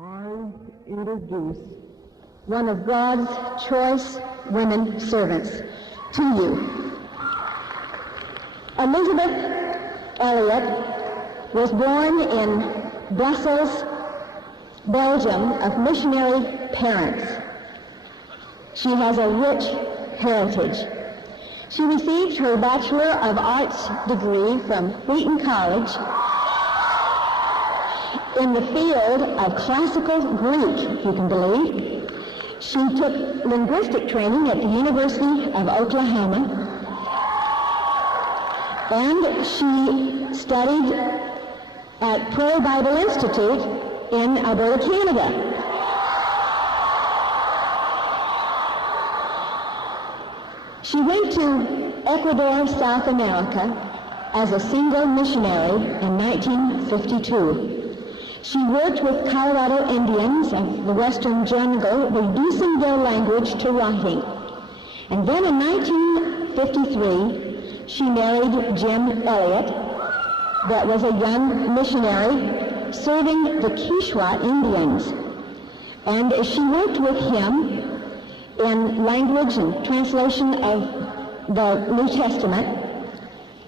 I introduce one of God's choice women servants to you. Elisabeth Elliot was born in Brussels, Belgium, of missionary parents. She has a rich heritage. She received her Bachelor of Arts degree from Wheaton College in the field of classical Greek, if you can believe. She took linguistic training at the University of Oklahoma, and she studied at Prairie Bible Institute in Alberta, Canada. She went to Ecuador, South America, as a single missionary in 1952. She worked with Colorado Indians of the Western Jungle, reducing their language to writing. And then in 1953, she married Jim Elliot, that was a young missionary serving the Quechua Indians. And she worked with him in language and translation of the New Testament.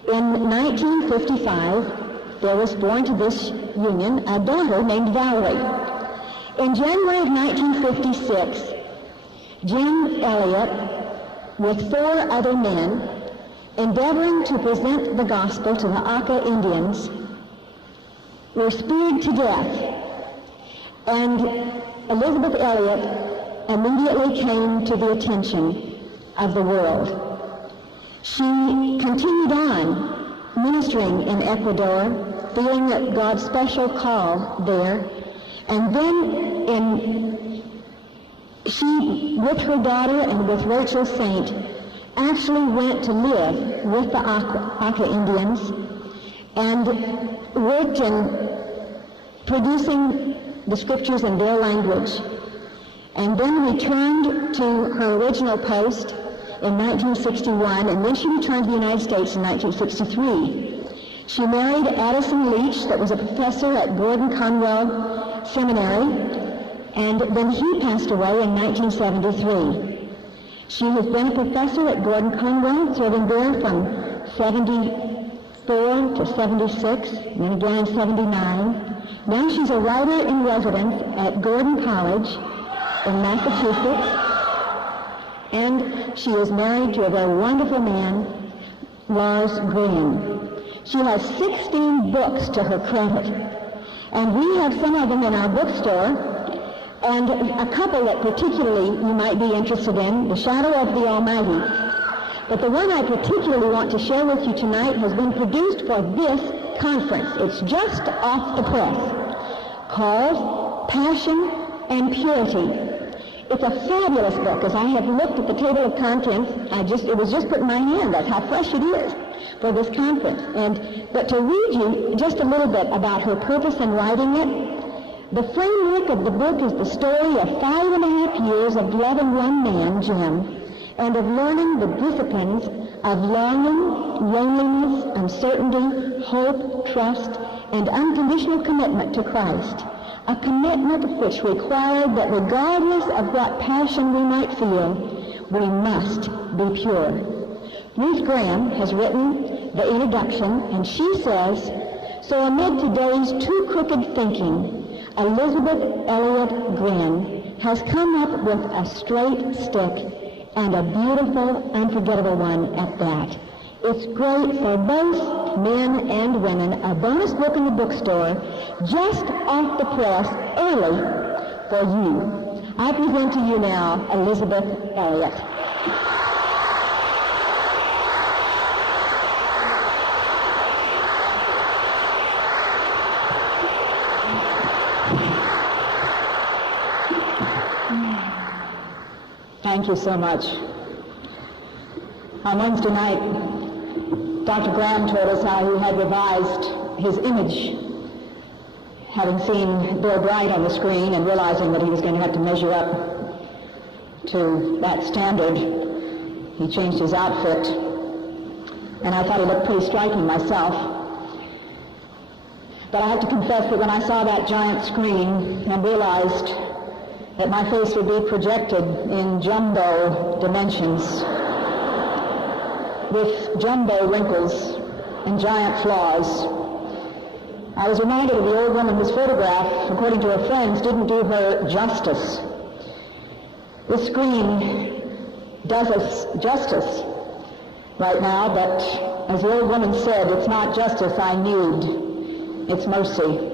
In 1955, there was born to this union a daughter named Valerie. In January of 1956, Jim Elliot, with 4 other men, endeavoring to present the gospel to the Aka Indians, were speared to death. And Elisabeth Elliot immediately came to the attention of the world. She continued on ministering in Ecuador, feeling God's special call there. And then she, with her daughter and with Rachel Saint, actually went to live with the Aka Indians and worked in producing the scriptures in their language. And then returned to her original post in 1961, and then she returned to the United States in 1963. She married Addison Leach, that was a professor at Gordon Conwell Seminary, and then he passed away in 1973. She has been a professor at Gordon Conwell, serving there from 74 to 76, and then again in 79. Now she's a writer in residence at Gordon College in Massachusetts, and she is married to a very wonderful man, Lars Green. She has 16 books to her credit, and we have some of them in our bookstore, and a couple that particularly you might be interested in, The Shadow of the Almighty. But the one I particularly want to share with you tonight has been produced for this conference. It's just off the press, called Passion and Purity. It's a fabulous book. As I have looked at the table of contents, it was just put in my hand. That's how fresh it is for this conference. But to read you just a little bit about her purpose in writing it, the framework of the book is the story of 5.5 years of loving one man, Jim, and of learning the disciplines of longing, loneliness, uncertainty, hope, trust, and unconditional commitment to Christ. A commitment which required that regardless of what passion we might feel, we must be pure. Ruth Graham has written the introduction, and she says, so amid today's too crooked thinking, Elisabeth Elliot Gwynn has come up with a straight stick, and a beautiful, unforgettable one at that. It's great for both men and women, a bonus book in the bookstore, just off the press, early for you. I present to you now Elisabeth Elliot. Thank you so much. On Wednesday night, Dr. Graham told us how he had revised his image, having seen Bill Bright on the screen and realizing that he was going to have to measure up to that standard. He changed his outfit, and I thought he looked pretty striking myself. But I have to confess that when I saw that giant screen and realized that my face would be projected in jumbo dimensions with jumbo wrinkles and giant flaws, I was reminded of the old woman whose photograph, according to her friends, didn't do her justice. This screen does us justice right now, but as the old woman said, it's not justice I need, it's mercy.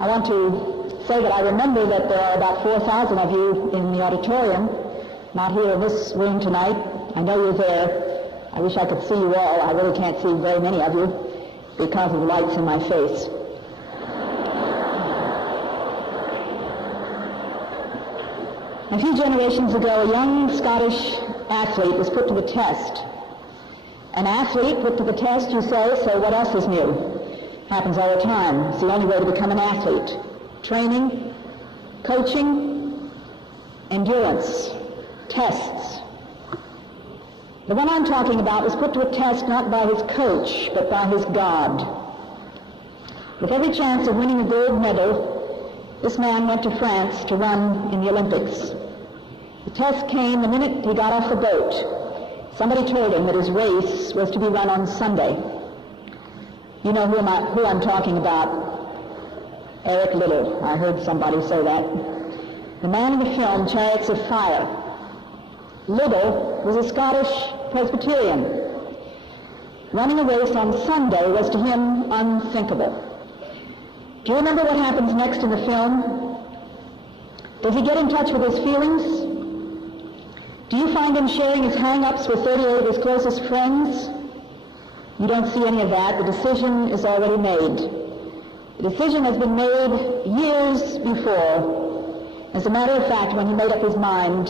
I want to say that I remember that there are about 4,000 of you in the auditorium, not here in this room tonight. I know you're there. I wish I could see you all. I really can't see very many of you because of the lights in my face. A few generations ago, a young Scottish athlete was put to the test. An athlete put to the test, you say, so what else is new? Happens all the time. It's the only way to become an athlete. Training, coaching, endurance, tests. The one I'm talking about was put to a test not by his coach, but by his God. With every chance of winning a gold medal, this man went to France to run in the Olympics. The test came the minute he got off the boat. Somebody told him that his race was to be run on Sunday. You know who I'm talking about. Eric Liddell. I heard somebody say that. The man in the film, Chariots of Fire. Liddell was a Scottish Presbyterian. Running a race on Sunday was to him unthinkable. Do you remember what happens next in the film? Does he get in touch with his feelings? Do you find him sharing his hang-ups with 38 of his closest friends? You don't see any of that. The decision is already made. The decision has been made years before. As a matter of fact, when he made up his mind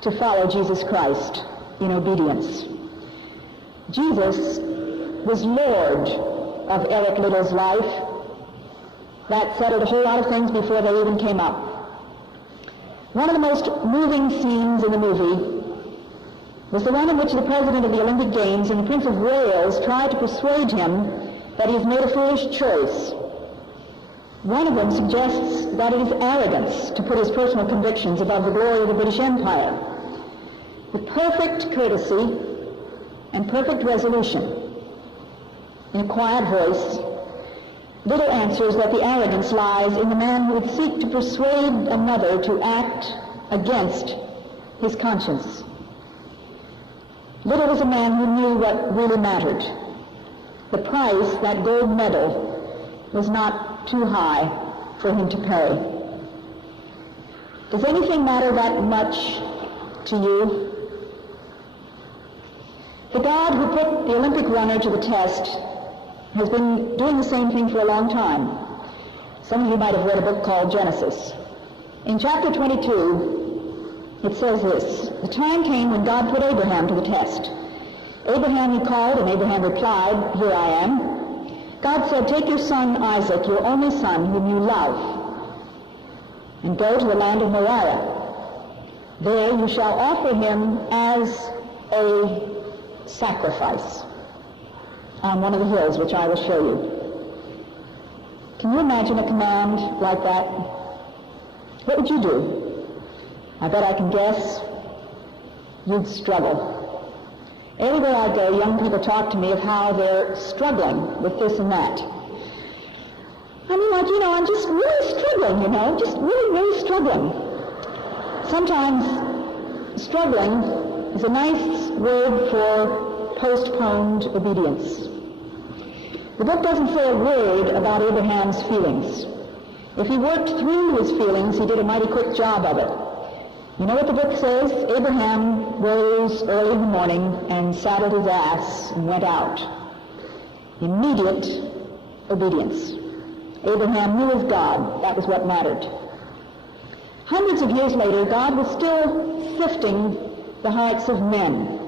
to follow Jesus Christ in obedience. Jesus was Lord of Eric Liddell's life. That settled a whole lot of things before they even came up. One of the most moving scenes in the movie was the one in which the president of the Olympic Games and the Prince of Wales tried to persuade him that he has made a foolish choice. One of them suggests that it is arrogance to put his personal convictions above the glory of the British Empire. With perfect courtesy and perfect resolution, in a quiet voice, Liddell answers that the arrogance lies in the man who would seek to persuade another to act against his conscience. Liddell was a man who knew what really mattered. The price, that gold medal, was not too high for him to pay. Does anything matter that much to you? The God who put the Olympic runner to the test has been doing the same thing for a long time. Some of you might have read a book called Genesis. In chapter 22, it says this: the time came when God put Abraham to the test. Abraham he called, and Abraham replied, "Here I am." God said, "Take your son Isaac, your only son, whom you love, and go to the land of Moriah. There you shall offer him as a sacrifice on one of the hills, which I will show you." Can you imagine a command like that? What would you do? I bet I can guess you'd struggle. Everywhere I go, young people talk to me of how they're struggling with this and that. I mean, like, I'm just really struggling, just really, really struggling. Sometimes struggling is a nice word for postponed obedience. The book doesn't say a word about Abraham's feelings. If he worked through his feelings, he did a mighty quick job of it. You know what the book says? Abraham rose early in the morning and saddled his ass and went out. Immediate obedience. Abraham knew his God. That was what mattered. Hundreds of years later, God was still sifting the hearts of men.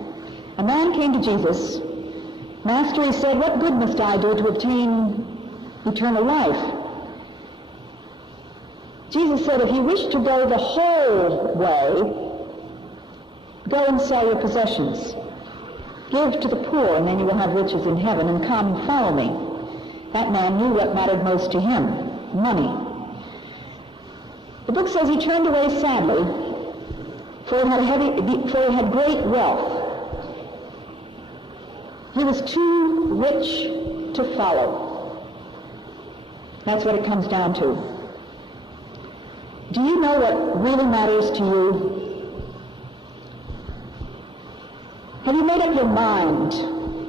A man came to Jesus. "Master," he said, "what good must I do to obtain eternal life?" Jesus said, "If you wish to go the whole way, go and sell your possessions Give to the poor, and then you will have riches in heaven, and come, follow me. That man knew what mattered most to him, money. The book says he turned away sadly, for he had great wealth. He was too rich to follow. That's what it comes down to. Do you know what really matters to you? Have you made up your mind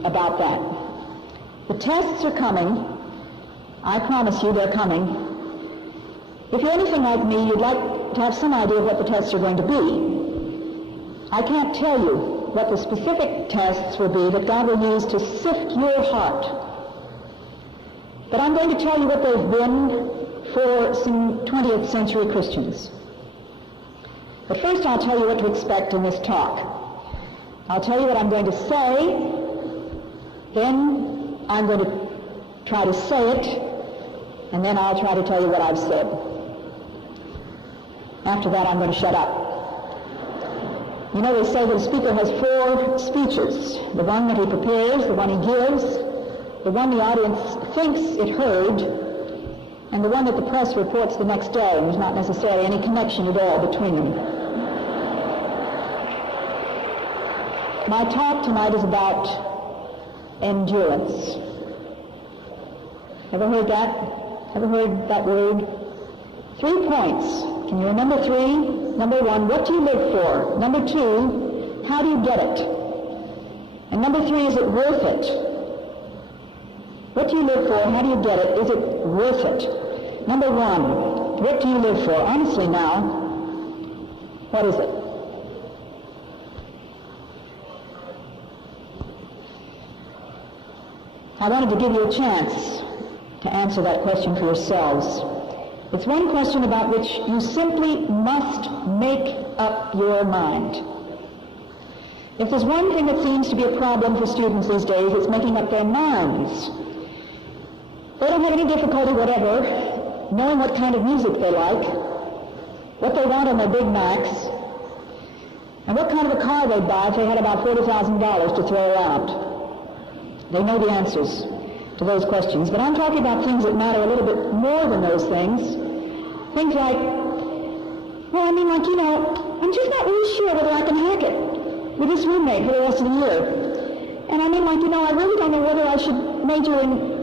about that? The tests are coming. I promise you they're coming. If you're anything like me, you'd like to have some idea of what the tests are going to be. I can't tell you what the specific tests will be that God will use to sift your heart. But I'm going to tell you what they've been for some 20th century Christians. But first I'll tell you what to expect in this talk. I'll tell you what I'm going to say, then I'm going to try to say it, and then I'll try to tell you what I've said. After that, I'm going to shut up. You know, they say that a speaker has 4 speeches. The one that he prepares, the one he gives, the one the audience thinks it heard, and the one that the press reports the next day, and there's not necessarily any connection at all between them. My talk tonight is about endurance. Ever heard that? Ever heard that word? 3 points. Can you remember 3? Number 1, what do you live for? Number 2, how do you get it? And number 3, is it worth it? What do you live for? How do you get it? Is it worth it? Number 1, what do you live for? Honestly now, what is it? I wanted to give you a chance to answer that question for yourselves. It's one question about which you simply must make up your mind. If there's one thing that seems to be a problem for students these days, it's making up their minds. They don't have any difficulty whatever knowing what kind of music they like, what they want on their Big Macs, and what kind of a car they'd buy if they had about $40,000 to throw around. They know the answers to those questions. But I'm talking about things that matter a little bit more than those things. Things like, well, I mean, like, you know, I'm just not really sure whether I can hack it with this roommate for the rest of the year. And I mean, like, you know, I really don't know whether I should major in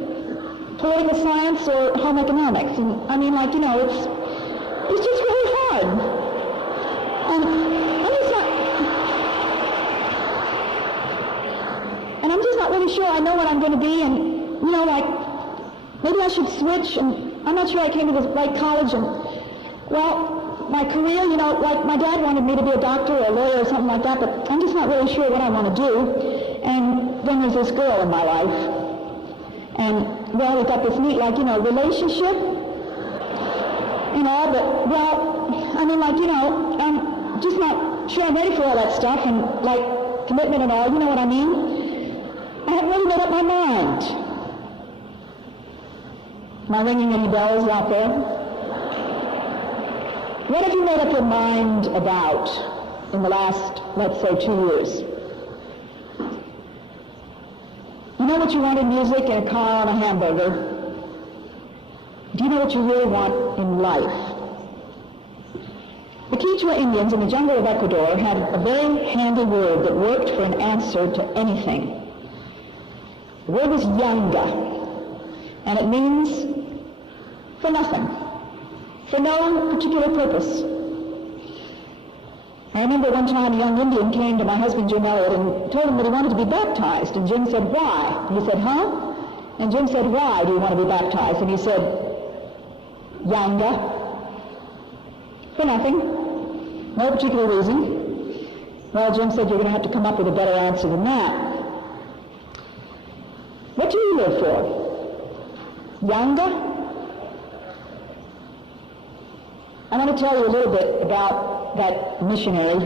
political science or home economics. And I mean, like, you know, it's just really hard. And I'm just not really sure I know what I'm going to be, and, you know, like, maybe I should switch, and I'm not sure I came to the right college, and, well, my career, you know, like, my dad wanted me to be a doctor or a lawyer or something like that, but I'm just not really sure what I want to do. And then there's this girl in my life, and, well, we've got this neat, like, you know, relationship, you know, but, well, I mean, like, you know, I'm just not sure I'm ready for all that stuff, and, like, commitment and all, you know what I mean? I haven't really made up my mind. Am I ringing any bells out there? What have you made up your mind about in the last, let's say, 2 years? You know what you want in music and a car and a hamburger? Do you know what you really want in life? The Quechua Indians in the jungle of Ecuador had a very handy word that worked for an answer to anything. The word was yanga, and it means for nothing, for no particular purpose. I remember one time a young Indian came to my husband, Jim Elliot, and told him that he wanted to be baptized, and Jim said, why? And he said, huh? And Jim said, why do you want to be baptized? And he said, yanga, for nothing, no particular reason. Well, Jim said, you're going to have to come up with a better answer than that. What do you live for? Yanga? I want to tell you a little bit about that missionary,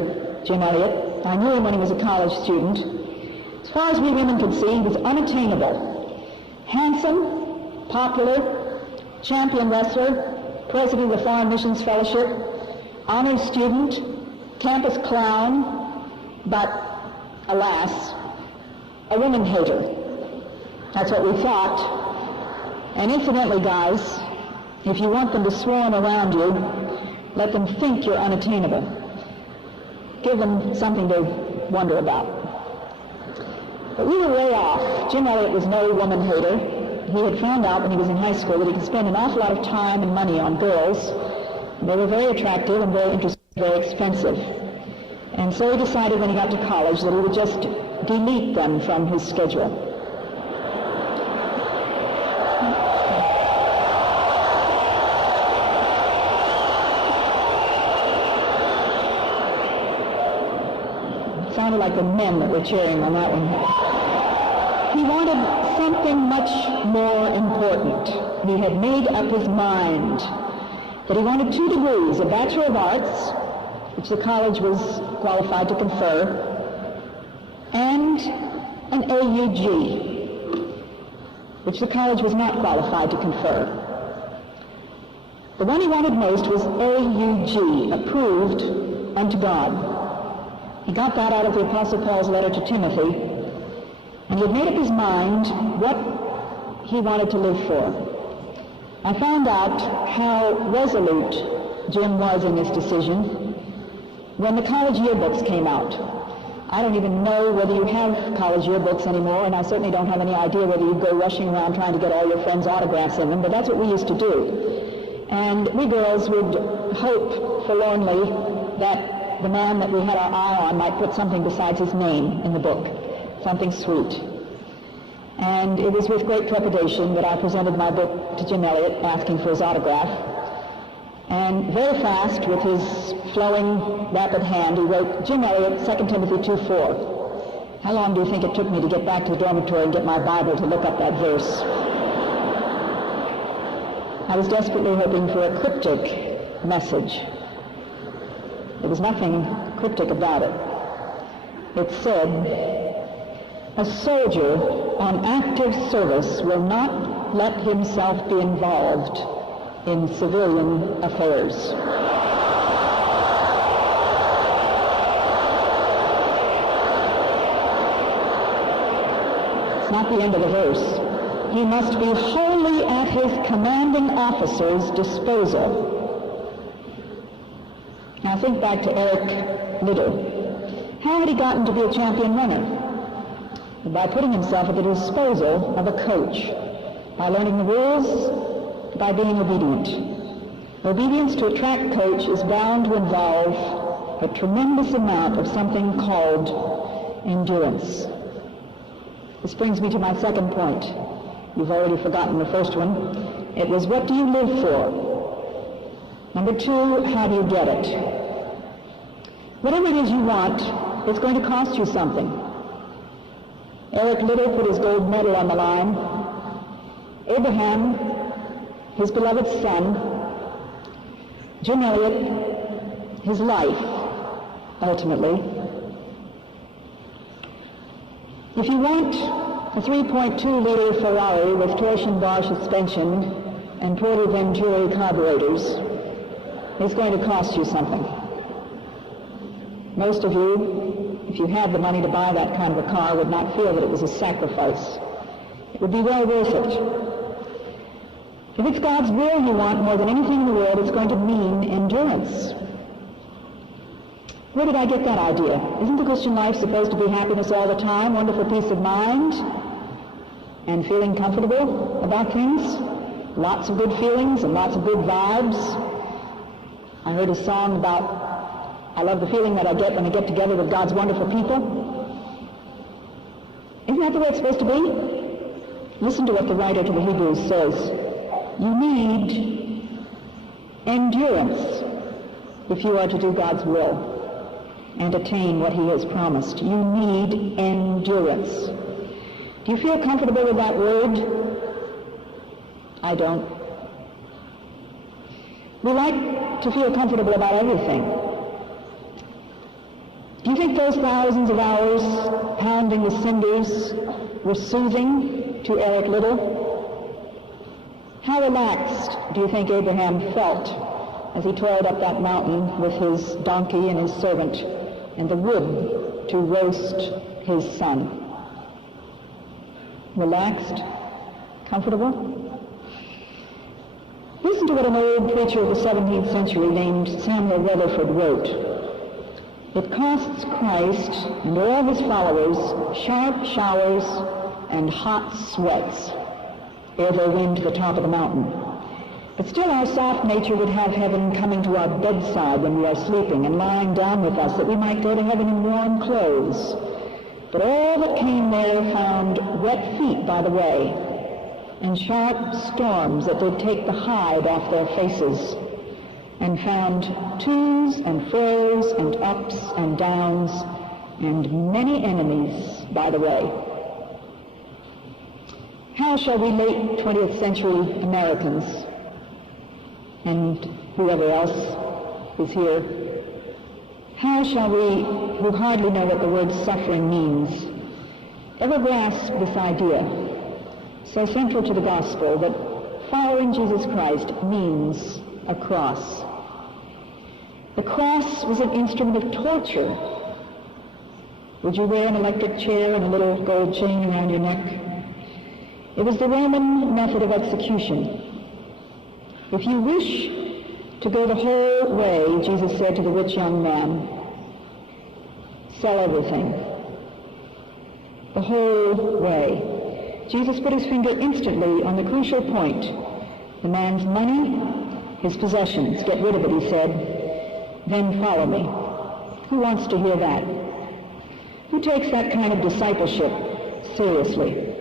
Jim Elliot. I knew him when he was a college student. As far as we women could see, he was unattainable. Handsome, popular, champion wrestler, president of the Foreign Missions Fellowship, honors student, campus clown, but, alas, a woman hater. That's what we thought. And incidentally, guys, if you want them to swarm around you, let them think you're unattainable. Give them something to wonder about. But we were way off. Jim Elliot was no woman hater. He had found out when he was in high school that he could spend an awful lot of time and money on girls. They were very attractive and very interesting, very expensive. And so he decided when he got to college that he would just delete them from his schedule. It sounded like the men that were cheering on that one. He wanted something much more important. He had made up his mind that he wanted 2 degrees, a Bachelor of Arts, which the college was qualified to confer, and an AUG, which the college was not qualified to confer. The one he wanted most was AUG, approved unto God. He got that out of the Apostle Paul's letter to Timothy, and he had made up his mind what he wanted to live for. I found out how resolute Jim was in this decision when the college yearbooks came out. I don't even know whether you have college yearbooks anymore, and I certainly don't have any idea whether you go rushing around trying to get all your friends' autographs in them, but that's what we used to do. And we girls would hope forlornly that the man that we had our eye on might put something besides his name in the book, something sweet. And it was with great trepidation that I presented my book to Jim Elliot, asking for his autograph. And very fast, with his flowing, rapid hand, he wrote, Jim Elliot, 2 Timothy 2:4. How long do you think it took me to get back to the dormitory and get my Bible to look up that verse? I was desperately hoping for a cryptic message. There was nothing cryptic about it. It said, a soldier on active service will not let himself be involved in civilian affairs. It's not the end of the verse. He must be wholly at his commanding officer's disposal. Now think back to Eric Liddell. How had he gotten to be a champion runner? By putting himself at the disposal of a coach, by learning the rules, by being obedient. Obedience to a track coach is bound to involve a tremendous amount of something called endurance. This brings me to my second point. You've already forgotten the first one. It was, what do you live for? Number 2, how do you get it? Whatever it is you want, it's going to cost you something. Eric Liddell put his gold medal on the line. Abraham, his beloved son. Jim Elliot, his life, ultimately. If you want a 3.2-liter Ferrari with torsion bar suspension and Porter Venturi carburetors, it's going to cost you something. Most of you, if you had the money to buy that kind of a car, would not feel that it was a sacrifice. It would be well worth it. If it's God's will you want more than anything in the world, it's going to mean endurance. Where did I get that idea? Isn't the Christian life supposed to be happiness all the time, wonderful peace of mind, and feeling comfortable about things? Lots of good feelings and lots of good vibes. I heard a song about, I love the feeling that I get when I get together with God's wonderful people. Isn't that the way it's supposed to be? Listen to what the writer to the Hebrews says. You need endurance if you are to do God's will and attain what he has promised. You need endurance. Do you feel comfortable with that word? I don't. We like to feel comfortable about everything. Do you think those thousands of hours pounding the cinders were soothing to Eric Liddell? How relaxed do you think Abraham felt as he toiled up that mountain with his donkey and his servant and the wood to roast his son? relaxed, comfortable? Listen to what an old preacher of the 17th century named Samuel Rutherford wrote. It costs Christ and all his followers sharp showers and hot sweats ere they win to the top of the mountain. But still our soft nature would have heaven coming to our bedside when we are sleeping and lying down with us that we might go to heaven in warm clothes. But all that came there found wet feet by the way and sharp storms that did take the hide off their faces, and found to's and fro's and ups and downs and many enemies by the way. How shall we late 20th century Americans and whoever else is here, how shall we, who hardly know what the word suffering means, ever grasp this idea, so central to the gospel, that following Jesus Christ means a cross? The cross was an instrument of torture. Would you wear an electric chair and a little gold chain around your neck? It was the Roman method of execution. If you wish to go the whole way, Jesus said to the rich young man, sell everything. The whole way. Jesus put his finger instantly on the crucial point. The man's money, his possessions. Get rid of it, he said. Then follow me. Who wants to hear that? Who takes that kind of discipleship seriously?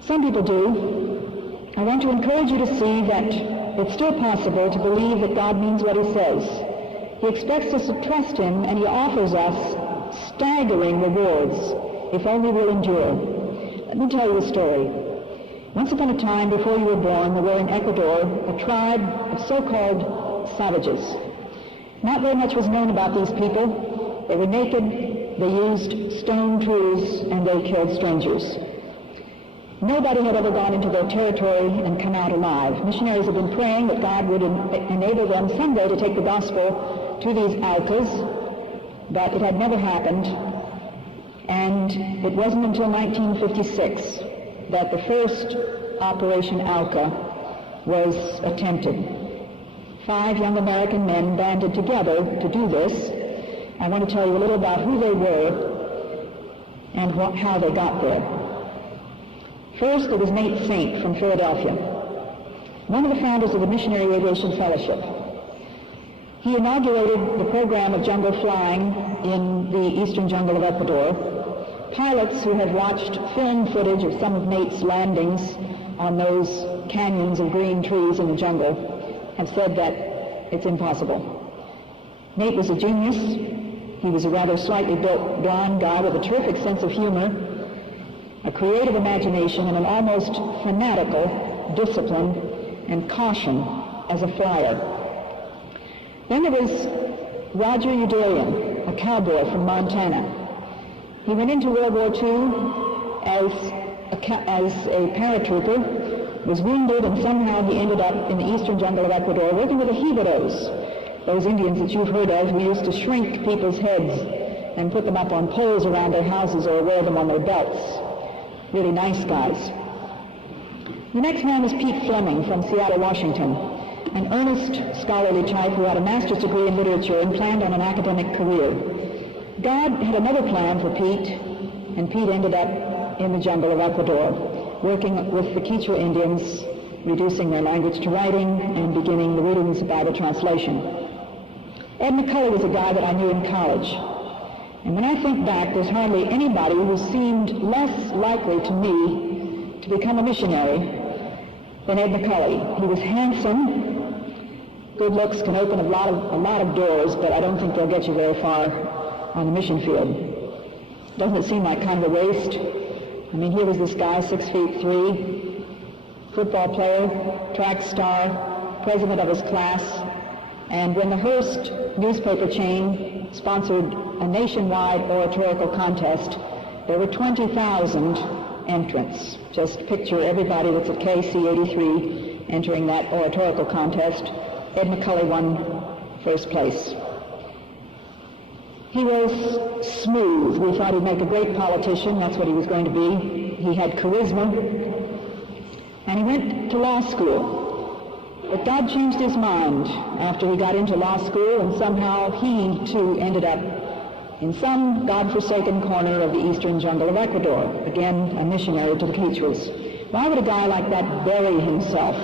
Some people do. I want to encourage you to see that it's still possible to believe that God means what he says. He expects us to trust him, and he offers us staggering rewards if only we'll endure. Let me tell you a story. Once upon a time, before you were born, there were in Ecuador a tribe of so-called savages. Not very much was known about these people. They were naked, they used stone tools, and they killed strangers. Nobody had ever gone into their territory and come out alive. Missionaries had been praying that God would enable them someday to take the gospel to these Alcas, but it had never happened. And it wasn't until 1956 that the first Operation Alca was attempted. 5 young American men banded together to do this. I want to tell you a little about who they were and how they got there. First, it was Nate Saint from Philadelphia, one of the founders of the Missionary Aviation Fellowship. He inaugurated the program of jungle flying in the eastern jungle of Ecuador. Pilots who had watched film footage of some of Nate's landings on those canyons of green trees in the jungle have said that it's impossible. Nate was a genius. He was a rather slightly built blonde guy with a terrific sense of humor, a creative imagination, and an almost fanatical discipline and caution as a flyer. Then there was Roger Udarian, a cowboy from Montana. He went into World War II as a paratrooper, was wounded, and somehow he ended up in the eastern jungle of Ecuador working with the Jibaros, those Indians that you've heard of who used to shrink people's heads and put them up on poles around their houses or wear them on their belts. Really nice guys. The next man was Pete Fleming from Seattle, Washington, an earnest scholarly type who had a master's degree in literature and planned on an academic career. God had another plan for Pete, and Pete ended up in the jungle of Ecuador, working with the Quechua Indians, reducing their language to writing and beginning the readings of Bible translation. Ed McCully was a guy that I knew in college. And when I think back, there's hardly anybody who seemed less likely to me to become a missionary than Ed McCully. He was handsome. Good looks can open a lot of doors, but I don't think they'll get you very far on the mission field. Doesn't it seem like kind of a waste? I mean, here was this guy, 6'3", football player, track star, president of his class, and when the Hearst newspaper chain sponsored a nationwide oratorical contest, there were 20,000 entrants. Just picture everybody that's at KC 83 entering that oratorical contest. Ed McCully won first place. He was smooth. We thought he'd make a great politician. That's what he was going to be. he had charisma, and he went to law school. But God changed his mind after he got into law school, and somehow he, too, ended up in some godforsaken corner of the eastern jungle of Ecuador, again a missionary to the Quichuas. Why would a guy like that bury himself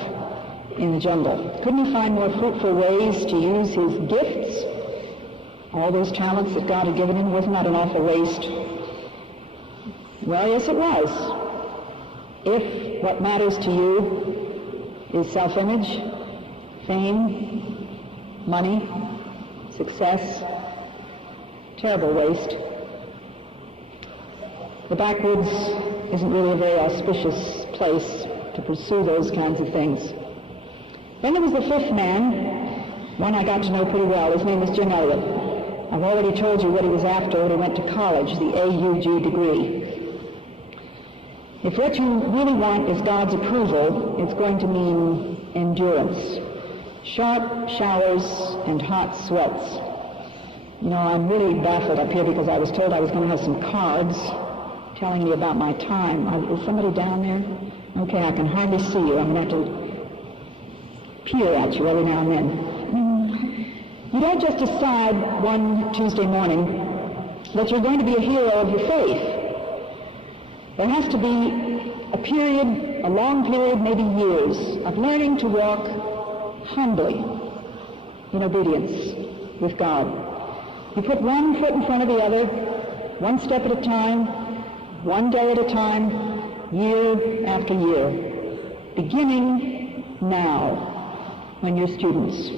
in the jungle? Couldn't he find more fruitful ways to use his gifts? All those talents that God had given him, wasn't that an awful waste? Well, yes, it was. If what matters to you is self-image, fame, money, success, terrible waste. The backwoods isn't really a very auspicious place to pursue those kinds of things. Then there was the fifth man, one I got to know pretty well. His name was Jim Elliot. I've already told you what he was after when he went to college, the AUG degree. If what you really want is God's approval, it's going to mean endurance. Sharp showers and hot sweats. You know, I'm really baffled up here because I was told I was going to have some cards telling me about my time. Is somebody down there? Okay, I can hardly see you. I'm going to have to peer at you every now and then. You don't just decide one Tuesday morning that you're going to be a hero of your faith. There has to be a period, a long period, maybe years, of learning to walk humbly in obedience with God. You put one foot in front of the other, one step at a time, one day at a time, year after year, beginning now when you're students.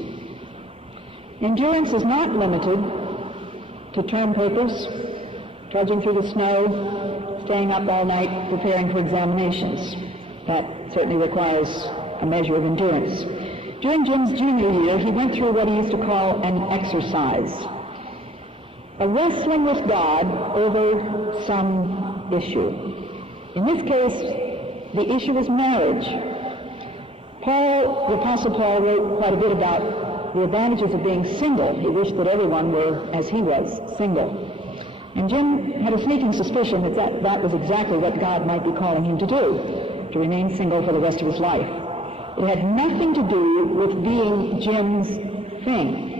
Endurance is not limited to term papers, trudging through the snow, staying up all night preparing for examinations. That certainly requires a measure of endurance. During Jim's junior year, he went through what he used to call an exercise, a wrestling with God over some issue. In this case, the issue was marriage. The Apostle Paul wrote quite a bit about the advantages of being single. He wished that everyone were, as he was, single. And Jim had a sneaking suspicion that that was exactly what God might be calling him to do, to remain single for the rest of his life. It had nothing to do with being Jim's thing.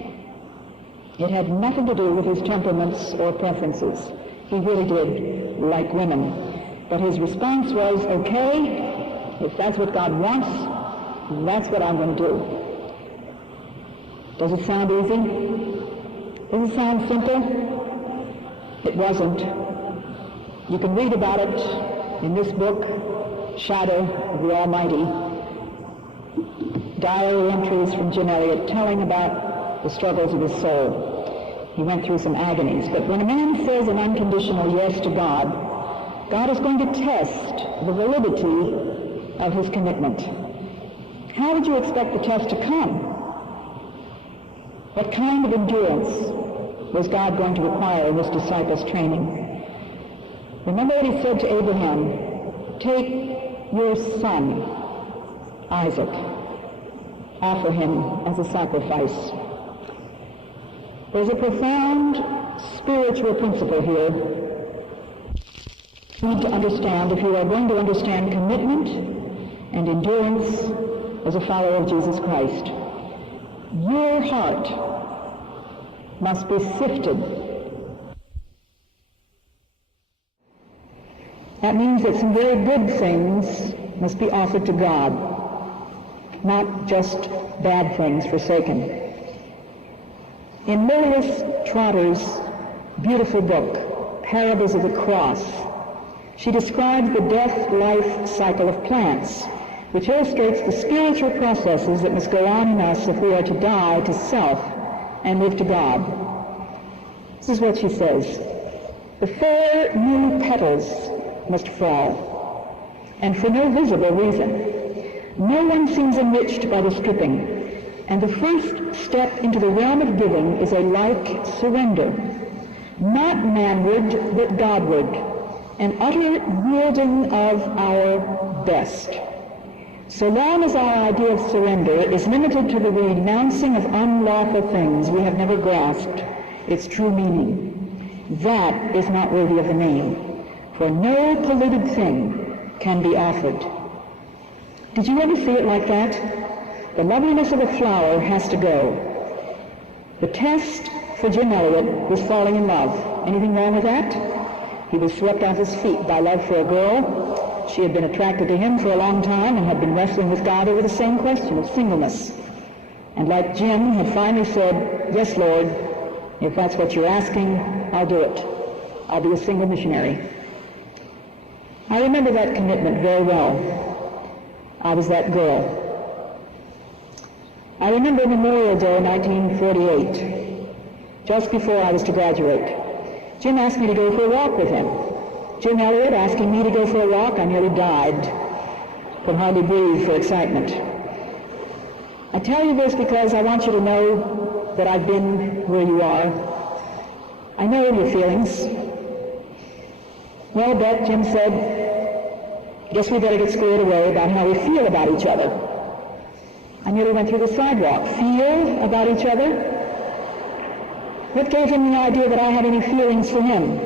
It had nothing to do with his temperaments or preferences. He really did like women. But his response was, okay, if that's what God wants, that's what I'm going to do. Does it sound easy? Does it sound simple? It wasn't. You can read about it in this book, Shadow of the Almighty. Diary entries from Jim Elliot telling about the struggles of his soul. He went through some agonies. But when a man says an unconditional yes to God, God is going to test the validity of his commitment. How would you expect the test to come? What kind of endurance was God going to require in this disciples' training? Remember what he said to Abraham, take your son, Isaac, offer him as a sacrifice. There's a profound spiritual principle here you need to understand if you are going to understand commitment and endurance as a follower of Jesus Christ. Your heart must be sifted. That means that some very good things must be offered to God, not just bad things forsaken. In Lilias Trotter's beautiful book, Parables of the Cross, she describes the death-life cycle of plants, which illustrates the spiritual processes that must go on in us if we are to die to self and live to God. This is what she says. The fair new petals must fall, and for no visible reason. No one seems enriched by the stripping, and the first step into the realm of giving is a like surrender, not manward but Godward, an utter yielding of our best. So long as our idea of surrender is limited to the renouncing of unlawful things, we have never grasped its true meaning. That is not worthy of the name, for no polluted thing can be offered. Did you ever see it like that? The loveliness of a flower has to go. The test for Jim Elliot was falling in love. Anything wrong with that? He was swept off his feet by love for a girl. She had been attracted to him for a long time and had been wrestling with God over the same question of singleness. And like Jim, had finally said, "Yes, Lord, if that's what you're asking, I'll do it. I'll be a single missionary." I remember that commitment very well. I was that girl. I remember Memorial Day 1948, just before I was to graduate. Jim asked me to go for a walk with him. Jim Elliot asking me to go for a walk, I nearly died. Could hardly breathe for excitement. I tell you this because I want you to know that I've been where you are. I know your feelings. "Well, Beth," Jim said, "guess we better get squared away about how we feel about each other." I nearly went through the sidewalk. Feel about each other? What gave him the idea that I had any feelings for him?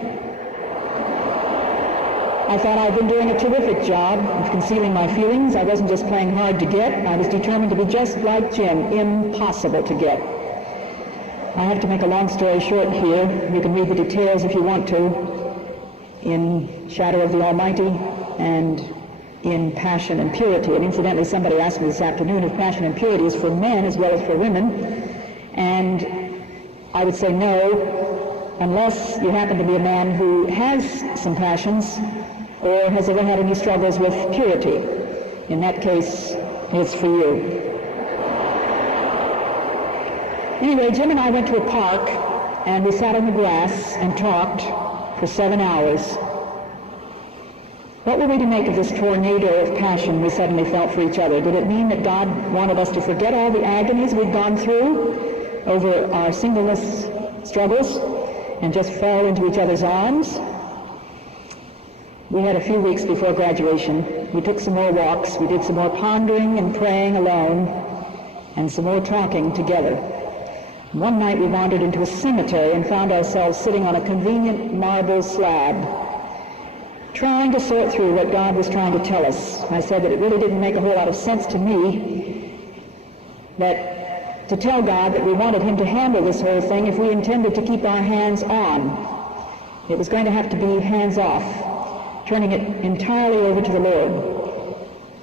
I thought I'd been doing a terrific job of concealing my feelings. I wasn't just playing hard to get. I was determined to be just like Jim, impossible to get. I have to make a long story short here. You can read the details if you want to in Shadow of the Almighty and in Passion and Purity. And incidentally, somebody asked me this afternoon if Passion and Purity is for men as well as for women. And I would say no, unless you happen to be a man who has some passions or has ever had any struggles with purity. In that case, it's for you. Anyway, Jim and I went to a park, and we sat on the grass and talked for 7 hours. What were we to make of this tornado of passion we suddenly felt for each other? Did it mean that God wanted us to forget all the agonies we'd gone through over our singleness struggles and just fall into each other's arms? We had a few weeks before graduation. We took some more walks. We did some more pondering and praying alone and some more talking together. One night we wandered into a cemetery and found ourselves sitting on a convenient marble slab, trying to sort through what God was trying to tell us. I said that it really didn't make a whole lot of sense to me that to tell God that we wanted him to handle this whole thing if we intended to keep our hands on. It was going to have to be hands off, turning it entirely over to the Lord.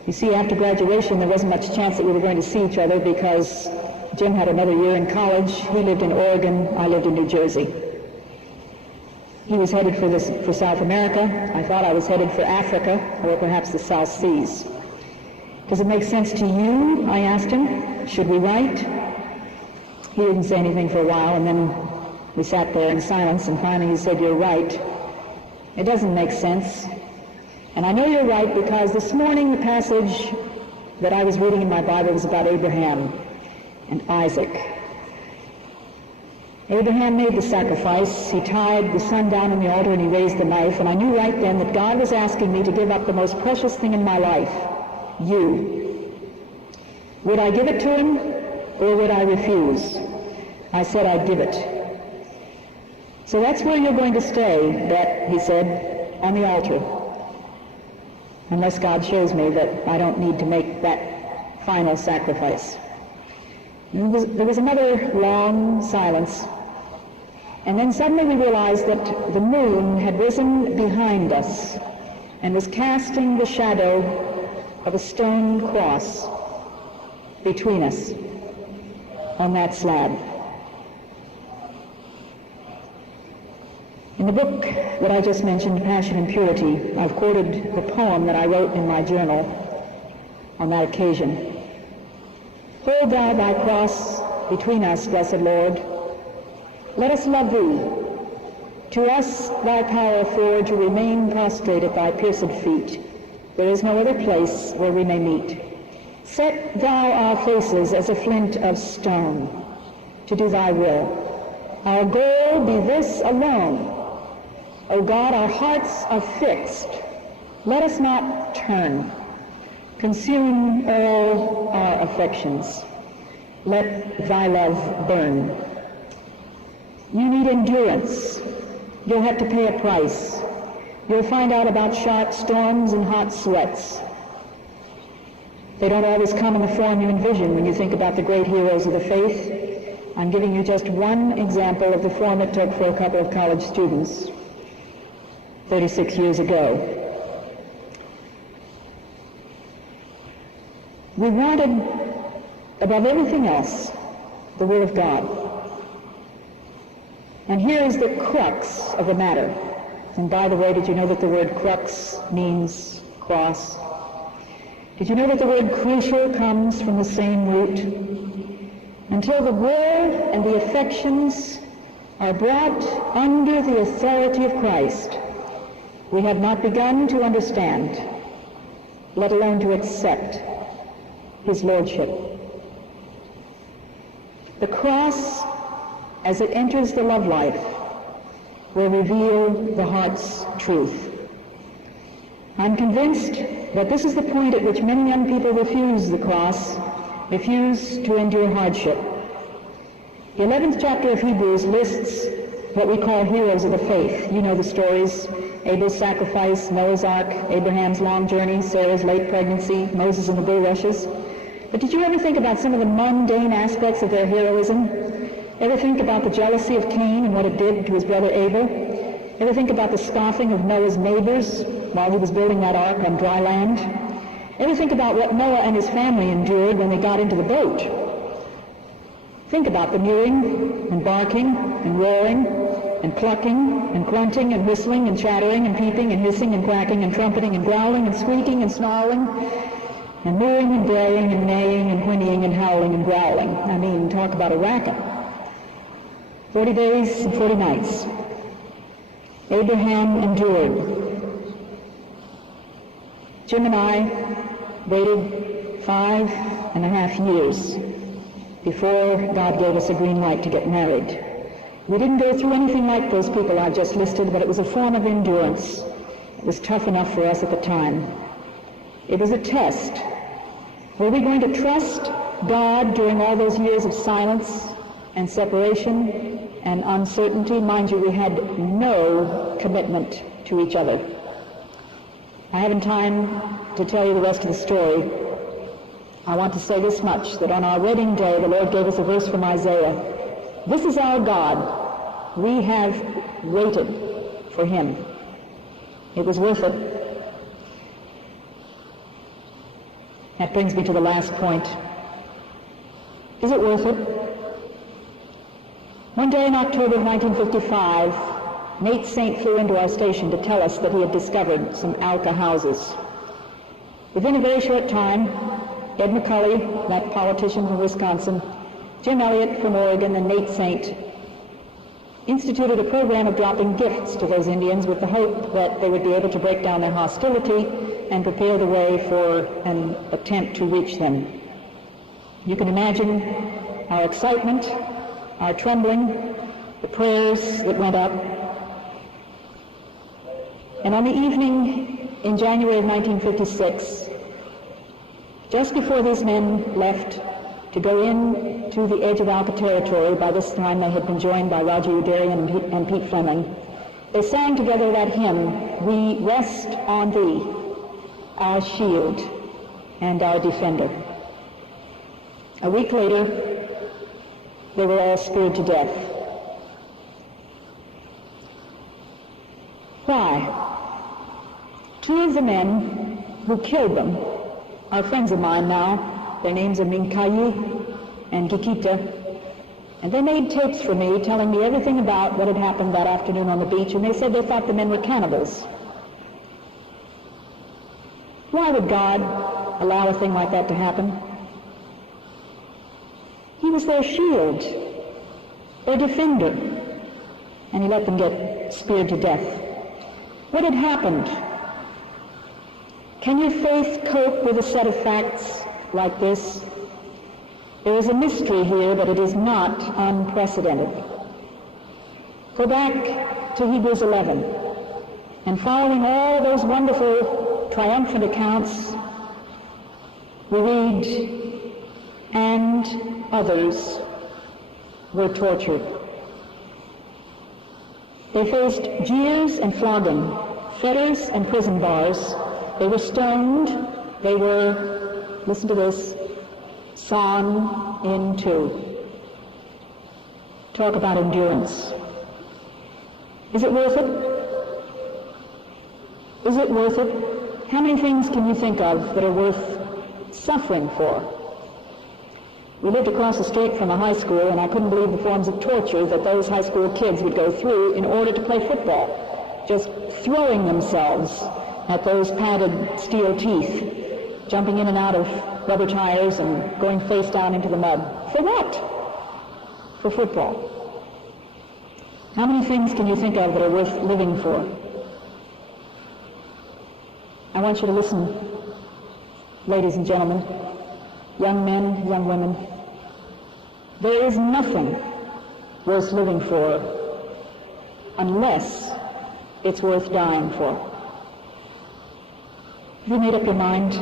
You see, after graduation, there wasn't much chance that we were going to see each other because Jim had another year in college. He lived in Oregon. I lived in New Jersey. He was headed for South America. I thought I was headed for Africa or perhaps the South Seas. "Does it make sense to you?" I asked him. "Should we write?" He didn't say anything for a while, and then we sat there in silence, and finally he said, "You're right. It doesn't make sense. And I know you're right because this morning the passage that I was reading in my Bible was about Abraham and Isaac. Abraham made the sacrifice. He tied the son down on the altar and he raised the knife. And I knew right then that God was asking me to give up the most precious thing in my life, you. Would I give it to him or would I refuse? I said I'd give it. So that's where you're going to stay, Bet, he said, on the altar. Unless God shows me that I don't need to make that final sacrifice. There was another long silence. And then suddenly we realized that the moon had risen behind us and was casting the shadow of a stone cross between us on that slab. In the book that I just mentioned, Passion and Purity, I've quoted the poem that I wrote in my journal on that occasion. Hold thou thy cross between us, blessed Lord. Let us love thee. To us thy power afford to remain prostrate at thy pierced feet. There is no other place where we may meet. Set thou our faces as a flint of stone to do thy will. Our goal be this alone. O God, our hearts are fixed. Let us not turn. Consume all our affections. Let thy love burn. You need endurance. You'll have to pay a price. You'll find out about sharp storms and hot sweats. They don't always come in the form you envision when you think about the great heroes of the faith. I'm giving you just one example of the form it took for a couple of college students 36 years ago. We wanted, above everything else, the Word of God. And here is the crux of the matter. And by the way, did you know that the word crux means cross? Did you know that the word crucial comes from the same root? Until the will and the affections are brought under the authority of Christ, we have not begun to understand, let alone to accept, his lordship. The cross, as it enters the love life, will reveal the heart's truth. I'm convinced that this is the point at which many young people refuse the cross, refuse to endure hardship. The 11th chapter of Hebrews lists what we call heroes of the faith. You know the stories: Abel's sacrifice, Noah's Ark, Abraham's long journey, Sarah's late pregnancy, Moses and the bulrushes. But did you ever think about some of the mundane aspects of their heroism? Ever think about the jealousy of Cain and what it did to his brother Abel? Ever think about the scoffing of Noah's neighbors while he was building that ark on dry land? Ever think about what Noah and his family endured when they got into the boat? Think about the mewing and barking and roaring and clucking and grunting and whistling and chattering and peeping and hissing and quacking and trumpeting and growling and squeaking and snarling and mooing and braying and neighing and whinnying and howling and growling. I mean, talk about a racket. 40 days and 40 nights. Abraham endured. Jim and I waited 5.5 years before God gave us a green light to get married. We didn't go through anything like those people I've just listed, but it was a form of endurance. It was tough enough for us at the time. It was a test. Were we going to trust God during all those years of silence and separation and uncertainty? Mind you, we had no commitment to each other. I haven't time to tell you the rest of the story. I want to say this much, that on our wedding day, the Lord gave us a verse from Isaiah. This is our God. We have waited for him. It was worth it. That brings me to the last point. Is it worth it? One day in October of 1955, Nate Saint flew into our station to tell us that he had discovered some Alka houses. Within a very short time, Ed McCulley, that politician from Wisconsin, Jim Elliot from Oregon, and Nate Saint instituted a program of dropping gifts to those Indians with the hope that they would be able to break down their hostility and prepare the way for an attempt to reach them. You can imagine our excitement, our trembling, the prayers that went up. And on the evening in January of 1956, just before these men left to go in to the edge of Alka territory, by this time they had been joined by Roger Udarian and Pete Fleming, they sang together that hymn, "We rest on thee, our shield and our defender." A week later, they were all speared to death. Why? Two of the men who killed them are friends of mine now. Their names are Minkayi and Kikita. And they made tapes for me telling me everything about what had happened that afternoon on the beach, and they said they thought the men were cannibals. Why would God allow a thing like that to happen? He was their shield, their defender, and he let them get speared to death. What had happened? Can your faith cope with a set of facts like this? There is a mystery here, but it is not unprecedented. Go back to Hebrews 11, and following all those wonderful triumphant accounts, we read, "And others were tortured." They faced jeers and flogging, fetters and prison bars. They were stoned. They were, listen to this, sawn in two. Talk about endurance. Is it worth it? Is it worth it? How many things can you think of that are worth suffering for? We lived across the street from a high school, and I couldn't believe the forms of torture that those high school kids would go through in order to play football, just throwing themselves at those padded steel teeth, jumping in and out of rubber tires and going face down into the mud. For what? For football. How many things can you think of that are worth living for? I want you to listen, ladies and gentlemen, young men, young women. There is nothing worth living for unless it's worth dying for. Have you made up your mind?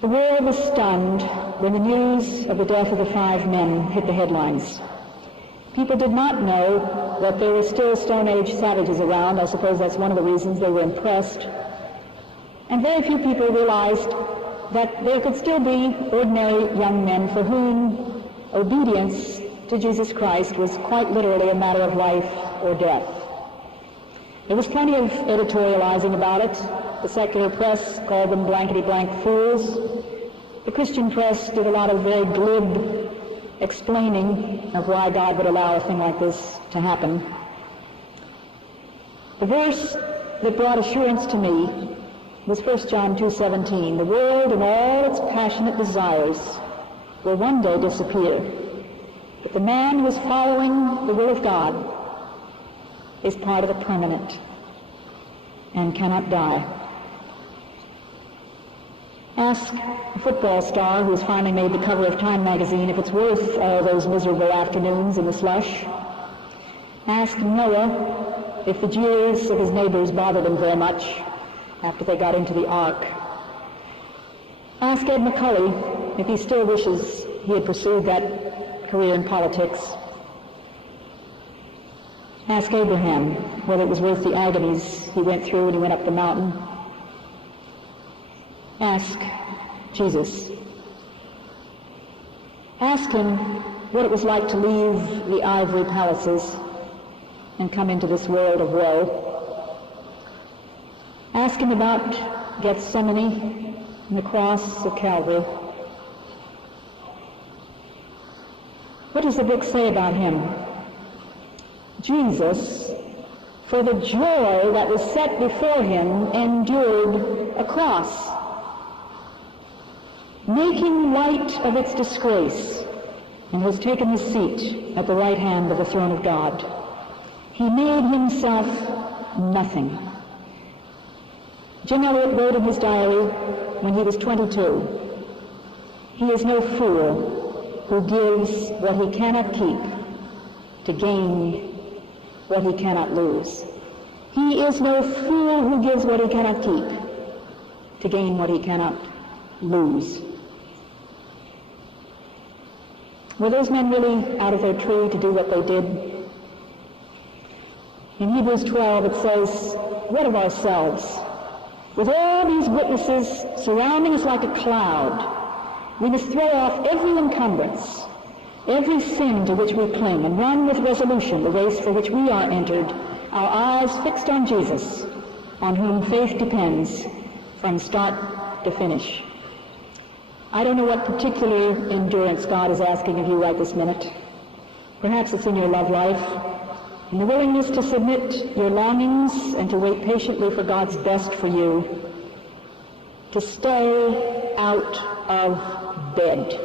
The world was stunned when the news of the death of the 5 men hit the headlines. People did not know that there were still Stone Age savages around. I suppose that's one of the reasons they were impressed. And very few people realized that there could still be ordinary young men for whom obedience to Jesus Christ was quite literally a matter of life or death. There was plenty of editorializing about it. The secular press called them blankety-blank fools. The Christian press did a lot of very glib explaining of why God would allow a thing like this to happen. The verse that brought assurance to me was 1 John 2:17. The world and all its passionate desires will one day disappear, but the man who is following the will of God is part of the permanent and cannot die. Ask a football star who has finally made the cover of Time magazine if it's worth all those miserable afternoons in the slush. Ask Noah if the jeers of his neighbors bothered him very much after they got into the ark. Ask Ed McCully if he still wishes he had pursued that career in politics. Ask Abraham whether it was worth the agonies he went through when he went up the mountain. Ask Jesus. Ask him what it was like to leave the ivory palaces and come into this world of woe. Ask him about Gethsemane and the cross of Calvary. What does the book say about him? Jesus, for the joy that was set before him, endured a cross, making light of its disgrace, and has taken his seat at the right hand of the throne of God. He made himself nothing. Jim Elliot wrote in his diary when he was 22, "He is no fool who gives what he cannot keep to gain what he cannot lose." He is no fool who gives what he cannot keep to gain what he cannot lose. Were those men really out of their tree to do what they did? In Hebrews 12 it says, "What of ourselves? With all these witnesses surrounding us like a cloud, we must throw off every encumbrance, every sin to which we cling, and run with resolution the race for which we are entered, our eyes fixed on Jesus, on whom faith depends from start to finish." I don't know what particular endurance God is asking of you right this minute. Perhaps it's in your love life, in the willingness to submit your longings and to wait patiently for God's best for you, to stay out of bed.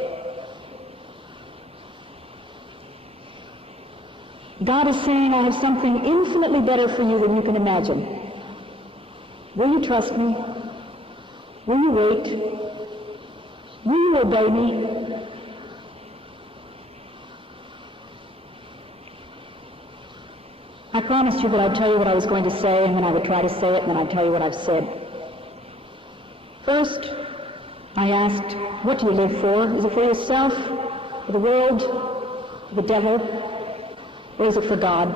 God is saying, "I have something infinitely better for you than you can imagine. Will you trust me? Will you wait? Will you obey me?" I promised you that I'd tell you what I was going to say, and then I would try to say it, and then I'd tell you what I've said. First, I asked, what do you live for? Is it for yourself, for the world, for the devil, or is it for God?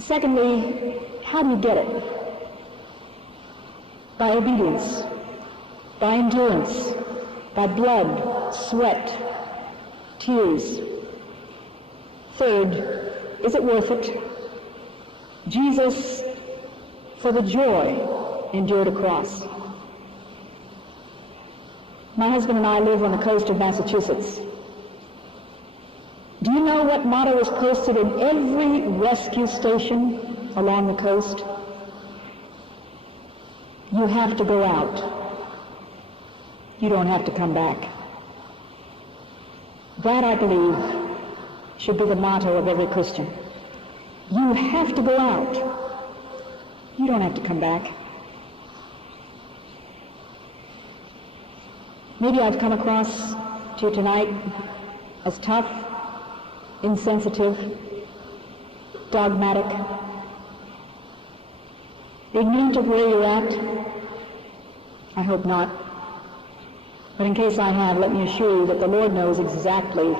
Secondly, how do you get it? By obedience, by endurance, by blood, sweat, tears. Third, is it worth it? Jesus, for the joy, endured a cross. My husband and I live on the coast of Massachusetts. Do you know what motto is posted in every rescue station along the coast? You have to go out. You don't have to come back. That, I believe, should be the motto of every Christian. You have to go out. You don't have to come back. Maybe I've come across to you tonight as tough, insensitive, dogmatic, ignorant of where you're at. I hope not. But in case I have, let me assure you that the Lord knows exactly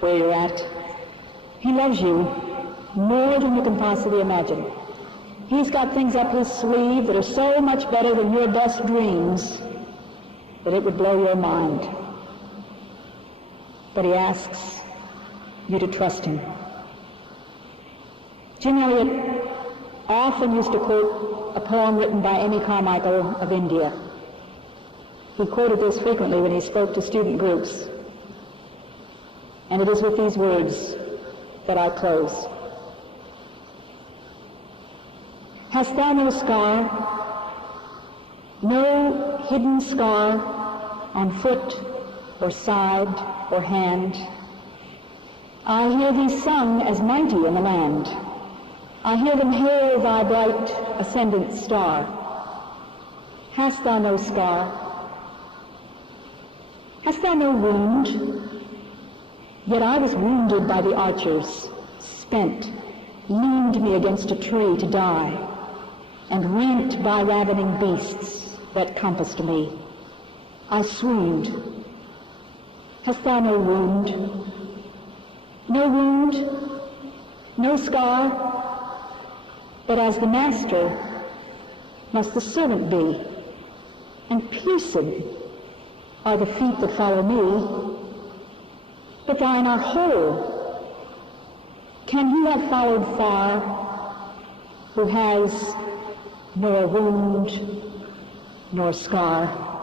where you're at. He loves you more than you can possibly imagine. He's got things up his sleeve that are so much better than your best dreams that it would blow your mind. But he asks you to trust him. Jim Elliot often used to quote a poem written by Amy Carmichael of India. He quoted this frequently when he spoke to student groups. And it is with these words that I close. Hast thou no scar, no hidden scar on foot or side or hand? I hear thee sung as mighty in the land. I hear them hail thy bright ascendant star. Hast thou no scar? Hast thou no wound? Yet I was wounded by the archers, spent, leaned me against a tree to die, and rent by ravening beasts that compassed me. I swooned. Hast thou no wound? No wound, no scar, but as the master must the servant be, and pierced are the feet that follow me. But thine are whole. Can he have followed far who has nor wound nor scar?